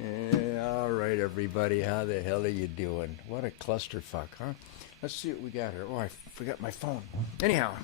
All right, everybody. How the hell are you doing? What a clusterfuck, huh? Let's see what we got here. Oh, I forgot my phone. Anyhow.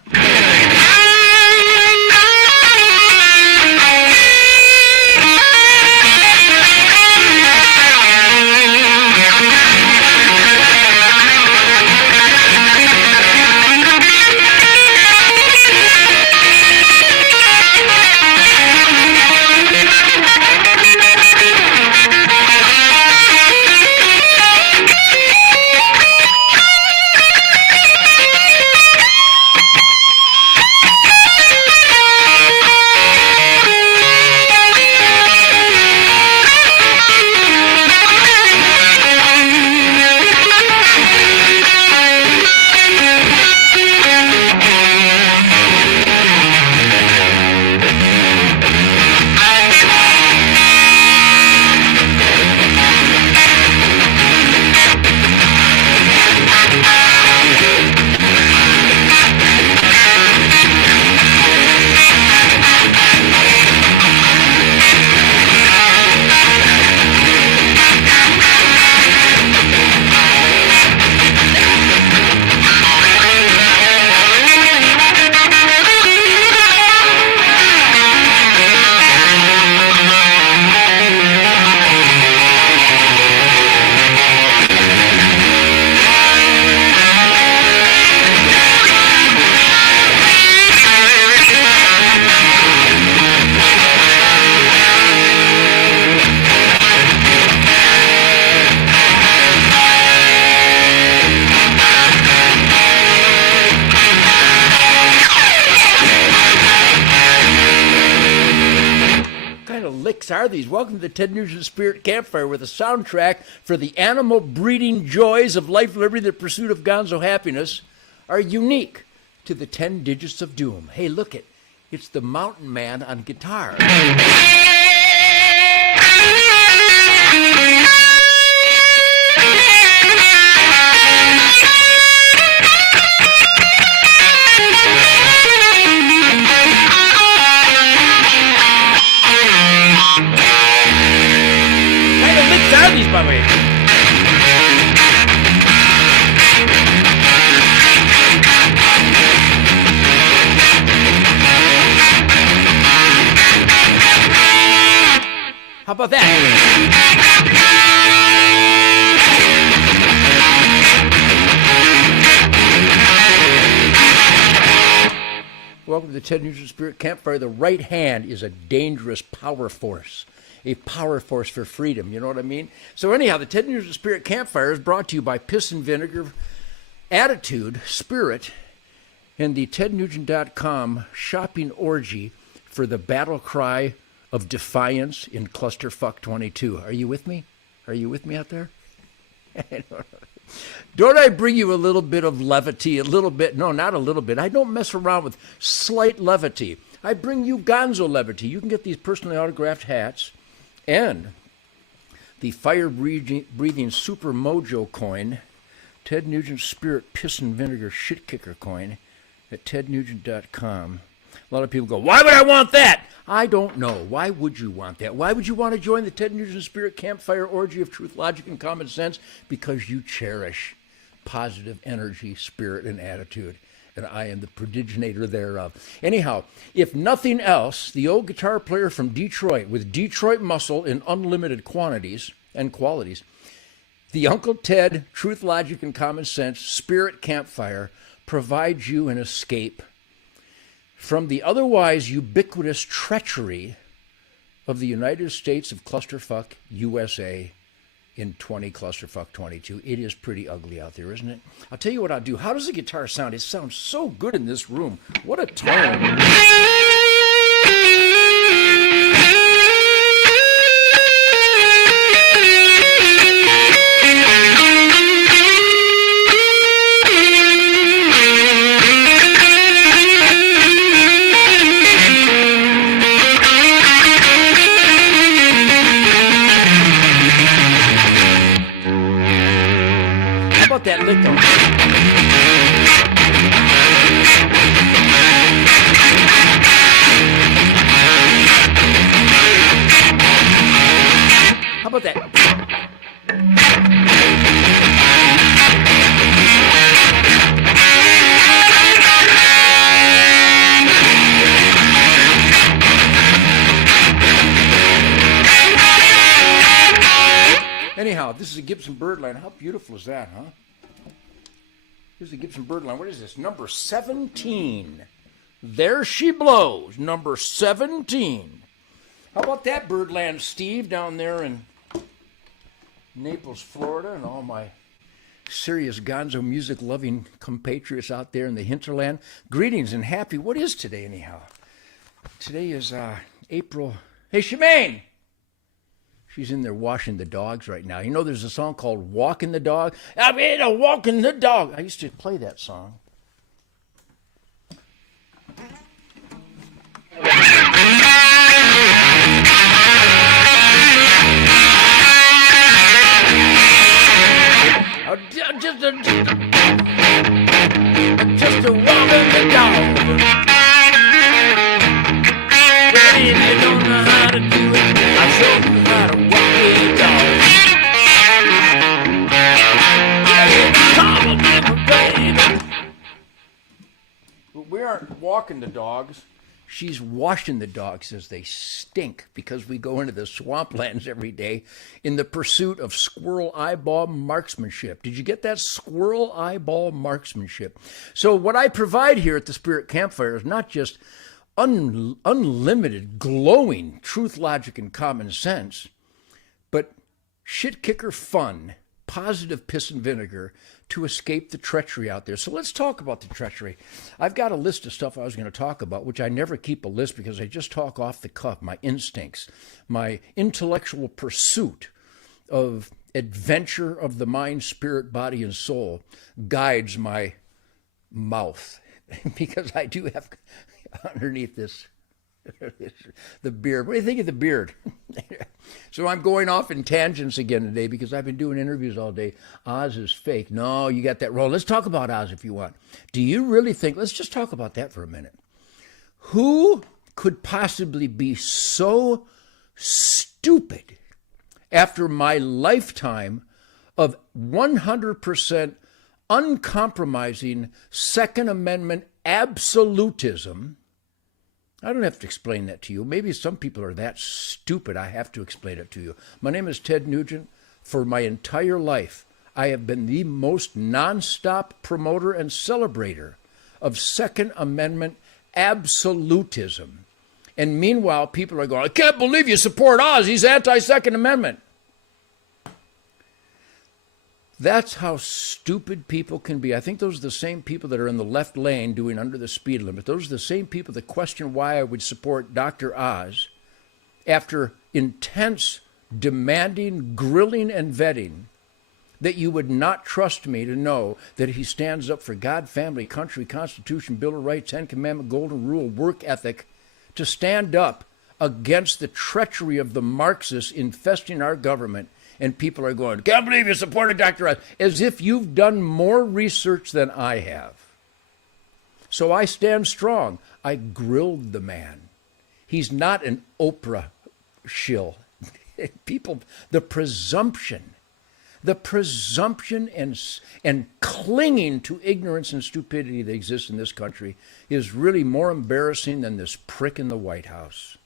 Are these? Welcome to the Ted Nugent Spirit Campfire with a soundtrack for the animal breeding joys of life, liberty, the pursuit of gonzo happiness are unique to the 10 digits of doom. Hey, look it. It's the Mountain Man on guitar. These, by the way. How about that? Welcome to the Ted Nugent Spirit Campfire. The right hand is a dangerous power force. A power force for freedom, you know what I mean? So anyhow, the Ted Nugent Spirit Campfire is brought to you by Piss and Vinegar, Attitude, Spirit, and the TedNugent.com shopping orgy for the battle cry of defiance in Clusterfuck 22. Are you with me? Are you with me out there? Don't I bring you a little bit of levity? A little bit? No, not a little bit. I don't mess around with slight levity. I bring you gonzo levity. You can get these personally autographed hats and the fire-breathing Super Mojo coin, Ted Nugent Spirit Piss and Vinegar Shit Kicker coin at TedNugent.com. A lot of people go, why would I want that? I don't know. Why would you want that? Why would you want to join the Ted Nugent Spirit Campfire orgy of truth, logic, and common sense? Because you cherish positive energy, spirit, and attitude. And I am the prodiginator thereof. Anyhow, if nothing else, the old guitar player from Detroit with Detroit muscle in unlimited quantities and qualities, the Uncle Ted Truth, Logic, and Common Sense Spirit Campfire provides you an escape from the otherwise ubiquitous treachery of the United States of Clusterfuck, USA, in 20 Clusterfuck 22. It is pretty ugly out there, isn't it? I'll tell you what I'll do. How does the guitar sound? It sounds so good in this room. What a tone. That lick on. How about that? Anyhow, this is a Gibson Birdland. How beautiful is that, huh? This is a Gibson Birdland. What is this? Number 17. There She Blows, number 17. How about that Birdland, Steve, down there in Naples, Florida, and all my serious gonzo music-loving compatriots out there in the hinterland? Greetings and happy. What is today, anyhow? Today is April. Hey, Shemaine! She's in there washing the dogs right now. You know there's a song called Walking the Dog? I'm in a walking the dog. I used to play that song. Just a walking the dog. But if you don't know how to do it, I'll show you how to walk the dog. But we aren't walking the dogs. She's washing the dogs as they stink because we go into the swamplands every day in the pursuit of squirrel eyeball marksmanship. Did you get that? Squirrel eyeball marksmanship. So what I provide here at the Spirit Campfire is not just unlimited, glowing truth, logic, and common sense, but shit kicker fun, positive piss and vinegar to escape the treachery out there. So let's talk about the treachery. I've got a list of stuff I was going to talk about, which I never keep a list because I just talk off the cuff. My instincts, my intellectual pursuit of adventure of the mind, spirit, body, and soul guides my mouth because I do have underneath this the beard. What do you think of the beard? So I'm going off in tangents again today because I've been doing interviews all day. Oz is fake. No, you got that wrong. Let's talk about Oz if you want. Do you really think, let's just talk about that for a minute. Who could possibly be so stupid after my lifetime of 100% uncompromising Second Amendment absolutism? I don't have to explain that to you. Maybe some people are that stupid I have to explain it to you. My name is Ted Nugent. For my entire life, I have been the most nonstop promoter and celebrator of Second Amendment absolutism. And meanwhile, people are going, I can't believe you support Oz. He's anti-Second Amendment. That's how stupid people can be. I think those are the same people that are in the left lane doing under the speed limit. Those are the same people that question why I would support Dr. Oz after intense, demanding, grilling, and vetting that you would not trust me to know that he stands up for God, family, country, Constitution, Bill of Rights, Ten Commandment, Golden Rule, work ethic, to stand up against the treachery of the Marxists infesting our government. And people are going, can't believe you supported Dr. Oz, as if you've done more research than I have. So I stand strong. I grilled the man. He's not an Oprah shill. People, the presumption and clinging to ignorance and stupidity that exists in this country is really more embarrassing than this prick in the White House.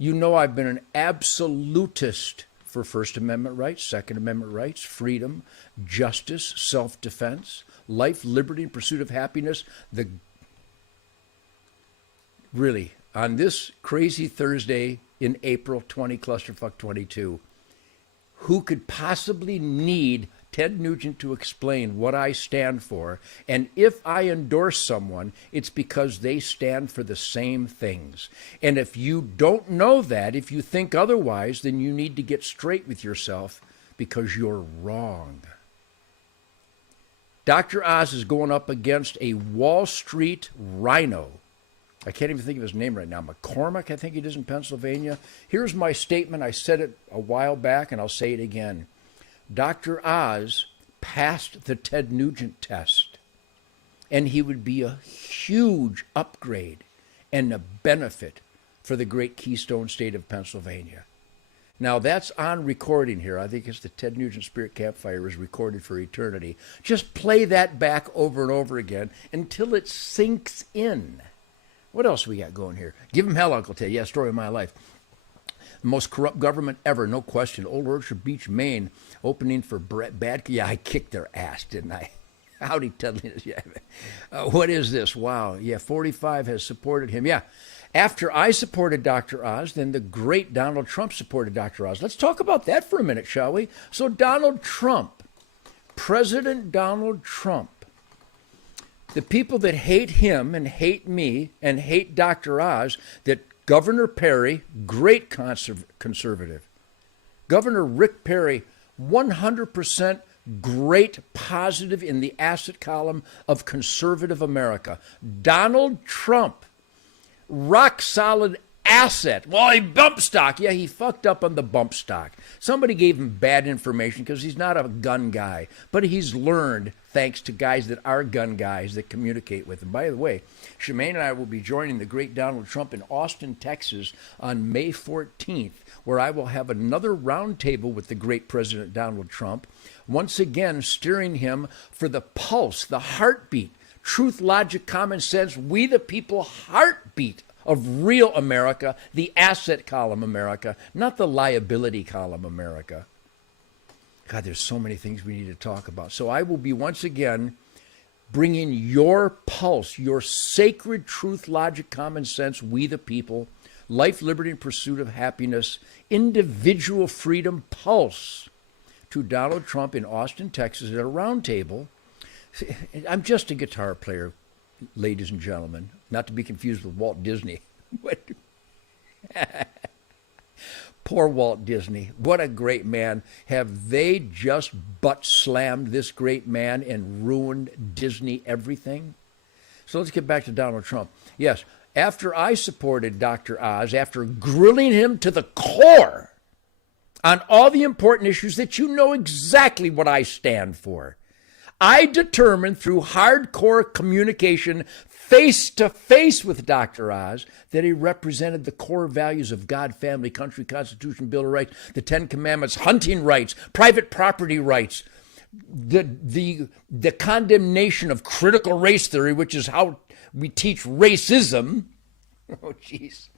You know I've been an absolutist for First Amendment rights, Second Amendment rights, freedom, justice, self-defense, life, liberty, and pursuit of happiness. Really, on this crazy Thursday in April 20 Clusterfuck 22, who could possibly need Ted Nugent to explain what I stand for? And if I endorse someone, it's because they stand for the same things. And if you don't know that, if you think otherwise, then you need to get straight with yourself because you're wrong. Dr. Oz is going up against a Wall Street rhino. I can't even think of his name right now. McCormick, I think it is, in Pennsylvania. Here's my statement. I said it a while back, and I'll say it again. Dr. Oz passed the Ted Nugent test, and he would be a huge upgrade and a benefit for the great Keystone State of Pennsylvania. Now, that's on recording here. I think it's the Ted Nugent Spirit Campfire is recorded for eternity. Just play that back over and over again until it sinks in. What else we got going here? Give him hell, Uncle Ted. Yeah, story of my life. Most corrupt government ever, no question. Old Orchard Beach, Maine, opening for bad. Yeah, I kicked their ass, didn't I? Howdy, Tudliness. Yeah. What is this? Wow. Yeah, 45 has supported him. Yeah. After I supported Dr. Oz, then the great Donald Trump supported Dr. Oz. Let's talk about that for a minute, shall we? So Donald Trump, President Donald Trump, the people that hate him and hate me and hate Dr. Oz, that Governor Perry, great conservative, Governor Rick Perry, 100% great positive in the asset column of conservative America. Donald Trump, rock solid asset. Well, he bump stock. Yeah, he fucked up on the bump stock. Somebody gave him bad information because he's not a gun guy, but he's learned thanks to guys that are gun guys that communicate with him. By the way, Shemaine and I will be joining the great Donald Trump in Austin, Texas on May 14th, where I will have another roundtable with the great President Donald Trump, once again steering him for the pulse, the heartbeat, truth, logic, common sense, we the people heartbeat of real America, the asset column America, not the liability column America. God, there's so many things we need to talk about. So I will be once again bringing your pulse, your sacred truth, logic, common sense, we the people, life, liberty, and pursuit of happiness, individual freedom pulse to Donald Trump in Austin, Texas at a roundtable. I'm just a guitar player, ladies and gentlemen, not to be confused with Walt Disney. Poor Walt Disney. What a great man. Have they just butt slammed this great man and ruined Disney everything? So let's get back to Donald Trump. Yes, after I supported Dr. Oz, after grilling him to the core on all the important issues that you know exactly what I stand for, I determined through hardcore communication, face-to-face with Dr. Oz, that he represented the core values of God, family, country, Constitution, Bill of Rights, the Ten Commandments, hunting rights, private property rights, the condemnation of critical race theory, which is how we teach racism. Oh, jeez.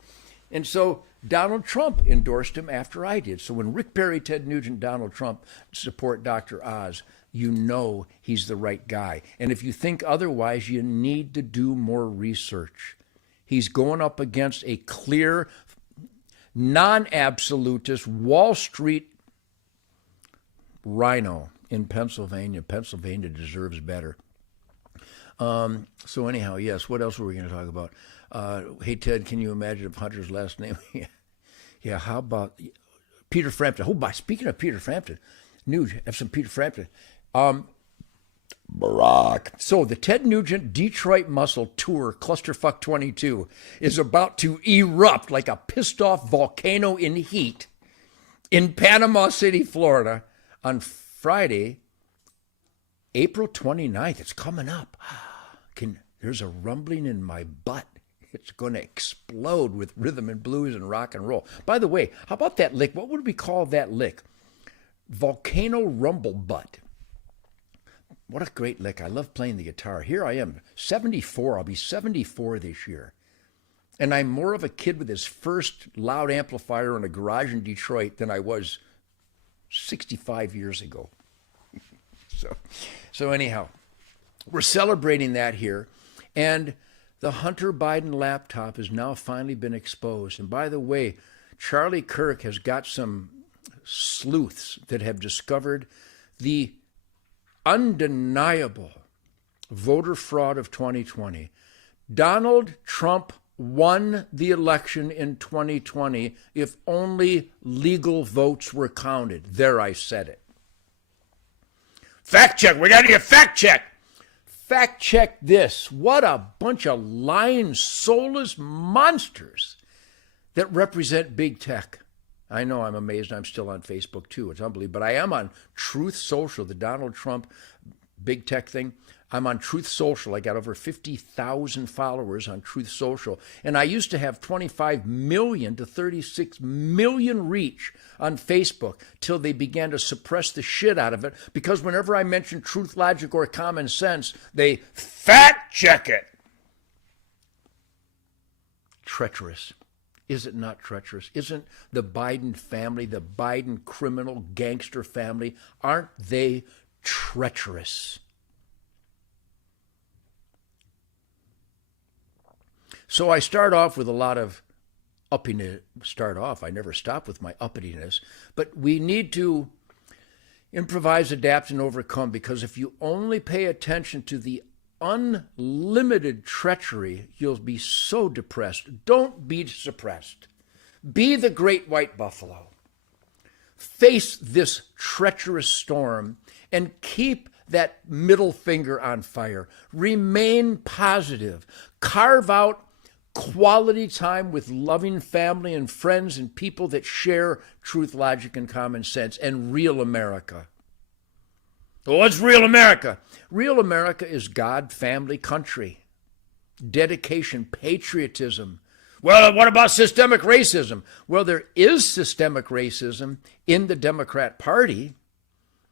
And so Donald Trump endorsed him after I did. So when Rick Perry, Ted Nugent, Donald Trump support Dr. Oz, you know he's the right guy. And if you think otherwise, you need to do more research. He's going up against a clear, non-absolutist Wall Street rhino in Pennsylvania. Pennsylvania deserves better. So anyhow, yes, what else were we going to talk about? Hey, Ted, can you imagine if Hunter's last name? Yeah, how about Peter Frampton? Oh, speaking of Peter Frampton, Nuge, have some Peter Frampton. Barack. So the Ted Nugent Detroit Muscle Tour Clusterfuck 22 is about to erupt like a pissed off volcano in heat in Panama City, Florida on Friday, April 29th. It's coming up. There's a rumbling in my butt. It's going to explode with rhythm and blues and rock and roll. By the way, how about that lick? What would we call that lick? Volcano Rumble Butt. What a great lick. I love playing the guitar. Here I am, 74. I'll be 74 this year. And I'm more of a kid with his first loud amplifier in a garage in Detroit than I was 65 years ago. So anyhow, we're celebrating that here. And the Hunter Biden laptop has now finally been exposed. And by the way, Charlie Kirk has got some sleuths that have discovered the undeniable voter fraud of 2020. Donald Trump won the election in 2020 if only legal votes were counted. There, I said it. Fact check. We got to get fact check. Fact check this. What a bunch of lying, soulless monsters that represent big tech. I know, I'm amazed I'm still on Facebook too. It's unbelievable. But I am on Truth Social, the Donald Trump big tech thing. I'm on Truth Social. I got over 50,000 followers on Truth Social. And I used to have 25 million to 36 million reach on Facebook till they began to suppress the shit out of it. Because whenever I mention truth, logic, or common sense, they fact check it. Treacherous. Is it not treacherous? Isn't the Biden family, the Biden criminal gangster family, aren't they treacherous? So I start off with a lot of uppiness. I never stop with my uppityness. But we need to improvise, adapt, and overcome, because if you only pay attention to the unlimited treachery, you'll be so depressed. Don't be suppressed. Be the great white buffalo. Face this treacherous storm and keep that middle finger on fire. Remain positive. Carve out quality time with loving family and friends and people that share truth, logic, and common sense, and real America. Well, what's real America? Real America is God, family, country, dedication, patriotism. Well, what about systemic racism? Well, there is systemic racism in the Democrat Party.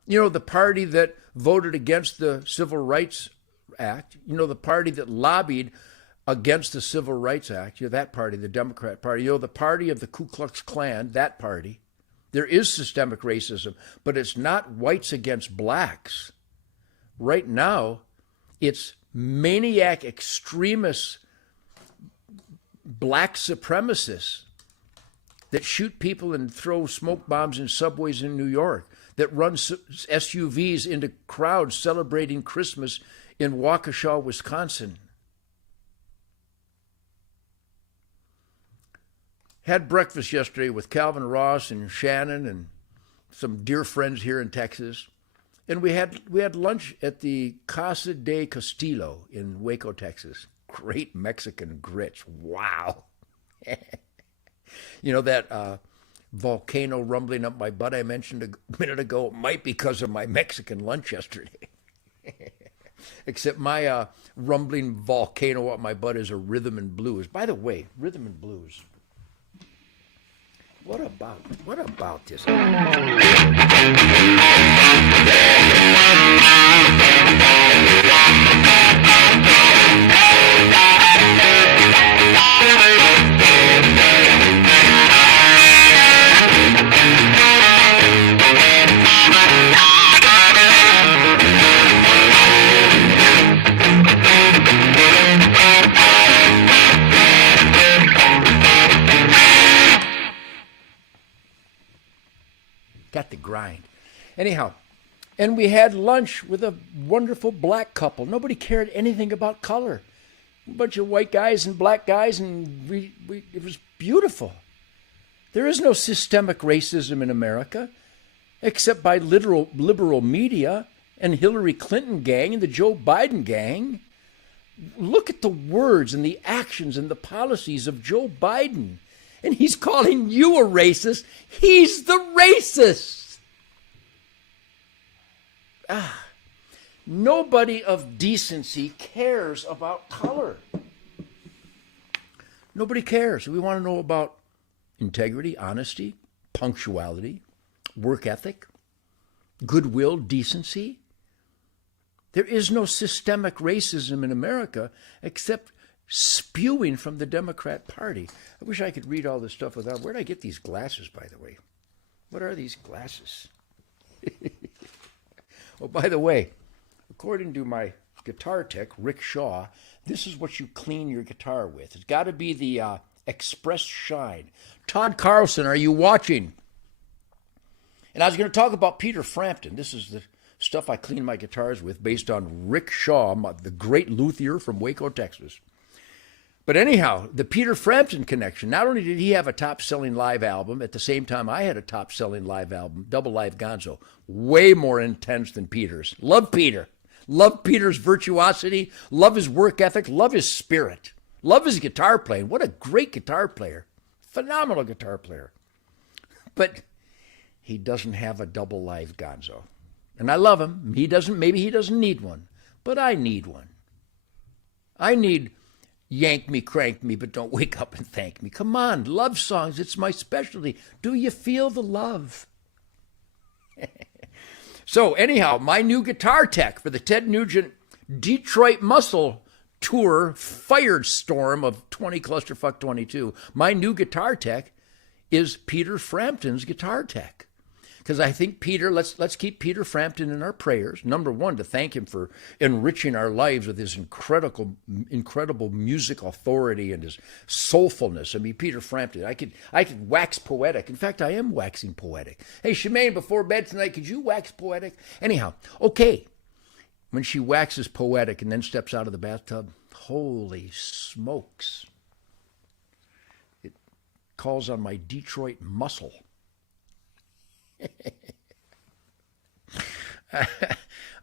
You know, the party that voted against the Civil Rights Act, you know, the party that lobbied against the Civil Rights Act, you know, that party, the Democrat Party, you know, the party of the Ku Klux Klan, that party. There is systemic racism, but it's not whites against blacks. Right now, it's maniac extremist black supremacists that shoot people and throw smoke bombs in subways in New York, that run SUVs into crowds celebrating Christmas in Waukesha, Wisconsin. Had breakfast yesterday with Calvin Ross and Shannon and some dear friends here in Texas. And we had lunch at the Casa de Castillo in Waco, Texas. Great Mexican grits. Wow. You know, that volcano rumbling up my butt I mentioned a minute ago might be because of my Mexican lunch yesterday. Except my rumbling volcano up my butt is a rhythm and blues. By the way, rhythm and blues. What about this? Got the grind. Anyhow, and we had lunch with a wonderful black couple. Nobody cared anything about color. A bunch of white guys and black guys, and it was beautiful. There is no systemic racism in America, except by liberal media and Hillary Clinton gang and the Joe Biden gang. Look at the words and the actions and the policies of Joe Biden. And he's calling you a racist. He's the racist. Nobody of decency cares about color. Nobody cares. We want to know about integrity, honesty, punctuality, work ethic, goodwill, decency. There is no systemic racism in America except spewing from the Democrat Party. I wish I could read all this stuff without. Where did I get these glasses, by the way? What are these glasses? Oh, by the way, according to my guitar tech, Rick Shaw, this is what you clean your guitar with. It's got to be the Express Shine. Todd Carlson, are you watching? And I was going to talk about Peter Frampton. This is the stuff I clean my guitars with based on Rick Shaw, the great luthier from Waco, Texas. But anyhow, the Peter Frampton connection, not only did he have a top-selling live album, at the same time I had a top-selling live album, Double Live Gonzo, way more intense than Peter's. Love Peter. Love Peter's virtuosity, love his work ethic, love his spirit, love his guitar playing. What a great guitar player. Phenomenal guitar player. But he doesn't have a Double Live Gonzo. And I love him. Maybe he doesn't need one, but I need one. I need yank me, crank me, but don't wake up and thank me. Come on, love songs, it's my specialty. Do you feel the love? So anyhow, my new guitar tech for the Ted Nugent Detroit Muscle tour firestorm of 20 Clusterfuck 22. My new guitar tech is Peter Frampton's guitar tech. Because I think Peter, let's keep Peter Frampton in our prayers. Number one, to thank him for enriching our lives with his incredible music authority and his soulfulness. I mean, Peter Frampton, I could wax poetic. In fact, I am waxing poetic. Hey, Shemaine, before bed tonight, could you wax poetic? Anyhow, okay. When she waxes poetic and then steps out of the bathtub, holy smokes. It calls on my Detroit muscle.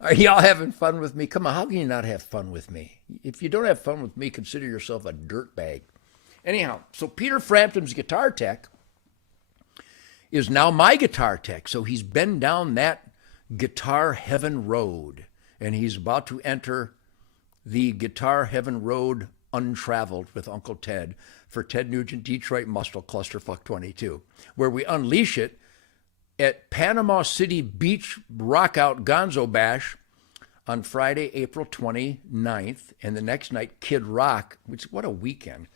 Are y'all having fun with me? Come on, how can you not have fun with me? If you don't have fun with me, consider yourself a dirtbag. Anyhow, so Peter Frampton's guitar tech is now my guitar tech. So he's been down that guitar heaven road, and he's about to enter the guitar heaven road untraveled with Uncle Ted for Ted Nugent Detroit Muscle Clusterfuck 22, where we unleash it at Panama City Beach Rockout Gonzo Bash on Friday, April 29th, and the next night, Kid Rock, which, what a weekend.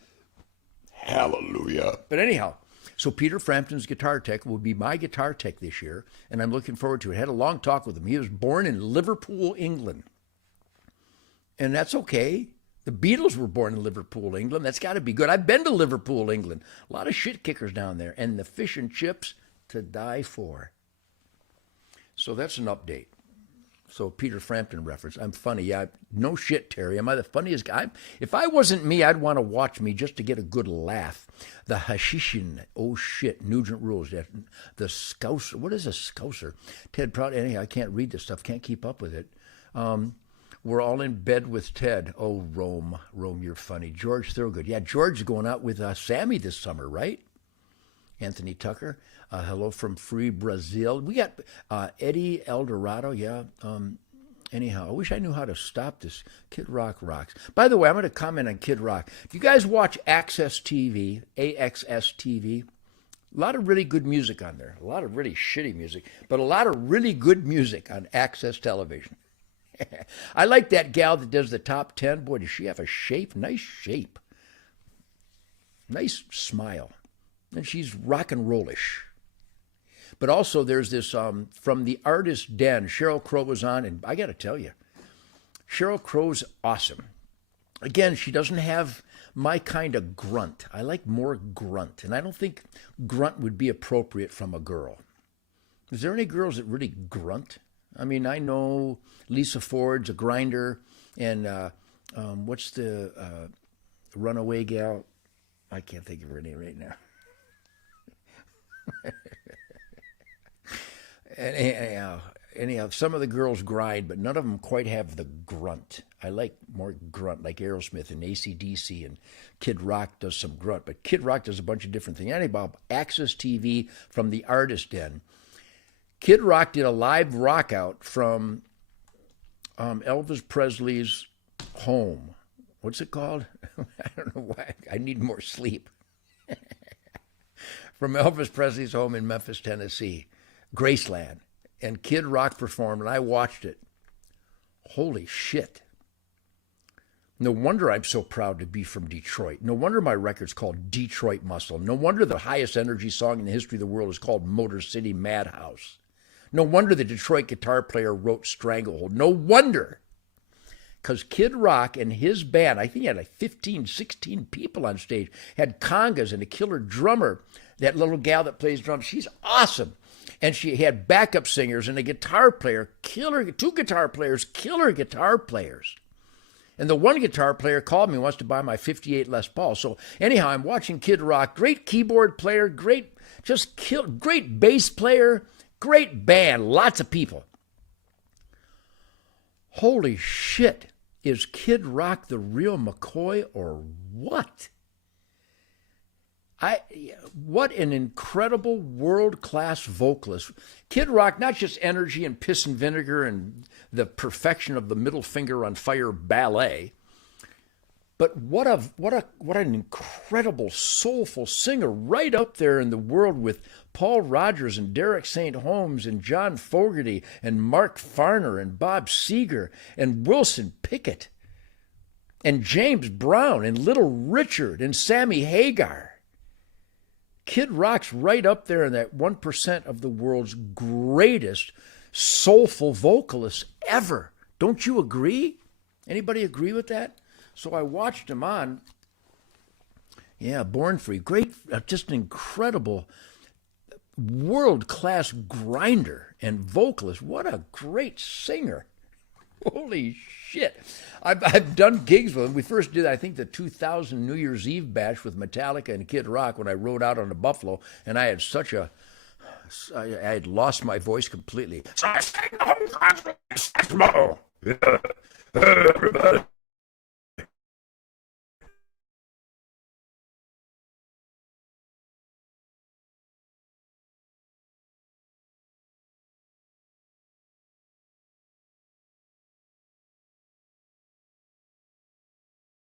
Hallelujah. But anyhow, so Peter Frampton's guitar tech will be my guitar tech this year, and I'm looking forward to it. I had a long talk with him. He was born in Liverpool, England, and that's okay. The Beatles were born in Liverpool, England. That's got to be good. I've been to Liverpool, England. A lot of shit kickers down there, and the fish and chips to die for. So that's an update. So Peter Frampton reference. I'm funny. Yeah, no shit, Terry. Am I the funniest guy? If I wasn't me, I'd want to watch me just to get a good laugh. The Hashishin. Oh shit. Nugent rules. The Scouser. What is a Scouser? Ted Proud. Anyhow, I can't read this stuff. Can't keep up with it. We're all in bed with Ted. Oh, Rome, you're funny. George Thorogood. Yeah, George is going out with Sammy this summer, right? Anthony Tucker. Hello from Free Brazil. We got Eddie Eldorado. Yeah. Anyhow, I wish I knew how to stop this. Kid Rock rocks. By the way, I'm going to comment on Kid Rock. Do you guys watch Access TV, AXS TV? A lot of really good music on there. A lot of really shitty music, but a lot of really good music on Access Television. I like that gal that does the top 10. Boy, does she have a shape? Nice shape. Nice smile. And she's rock and rollish. But also there's this, from the Artist Den, Sheryl Crow was on, and I got to tell you, Sheryl Crow's awesome. Again, she doesn't have my kind of grunt. I like more grunt, and I don't think grunt would be appropriate from a girl. Is there any girls that really grunt? I mean, I know Lisa Ford's a grinder, and what's the runaway gal? I can't think of her name right now. Anyhow, some of the girls grind, but none of them quite have the grunt. I like more grunt, like Aerosmith and AC/DC, and Kid Rock does some grunt, but Kid Rock does a bunch of different things. Anyhow, Access TV from the Artist Den. Kid Rock did a live rock out from Elvis Presley's home. What's it called? I don't know why. I need more sleep. From Elvis Presley's home in Memphis, Tennessee, Graceland. And Kid Rock performed, and I watched it. Holy shit. No wonder I'm so proud to be from Detroit. No wonder my record's called Detroit Muscle. No wonder the highest energy song in the history of the world is called Motor City Madhouse. No wonder the Detroit guitar player wrote Stranglehold. No wonder. Because Kid Rock and his band, I think he had like 15, 16 people on stage, had congas and a killer drummer. That little gal that plays drums, she's awesome. And she had backup singers and a guitar player, two guitar players, killer guitar players. And the one guitar player called me and wants to buy my 58 Les Paul. So anyhow, I'm watching Kid Rock, great keyboard player, great bass player, great band, lots of people. Holy shit, is Kid Rock the real McCoy or what? What an incredible world-class vocalist. Kid Rock, not just energy and piss and vinegar and the perfection of the middle finger on fire ballet, but what an incredible soulful singer, right up there in the world with Paul Rodgers and Derek St. Holmes and John Fogerty and Mark Farner and Bob Seger and Wilson Pickett. and James Brown and Little Richard and Sammy Hagar. Kid Rock's right up there in that 1% of the world's greatest soulful vocalists ever. Don't you agree? Anybody agree with that? So I watched him on, yeah, Born Free. Great, just an incredible world-class grinder and vocalist. What a great singer. Holy shit. I've done gigs with him. We first did, I think, the 2000 New Year's Eve bash with Metallica and Kid Rock when I rode out on the Buffalo, and I had I had lost my voice completely. So I sang the whole concert. Yeah. Everybody.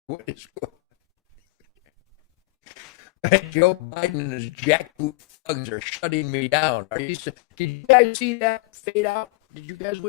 What is Joe Biden and his jackboot thugs are shutting me down. Did you guys see that fade out? Did you guys?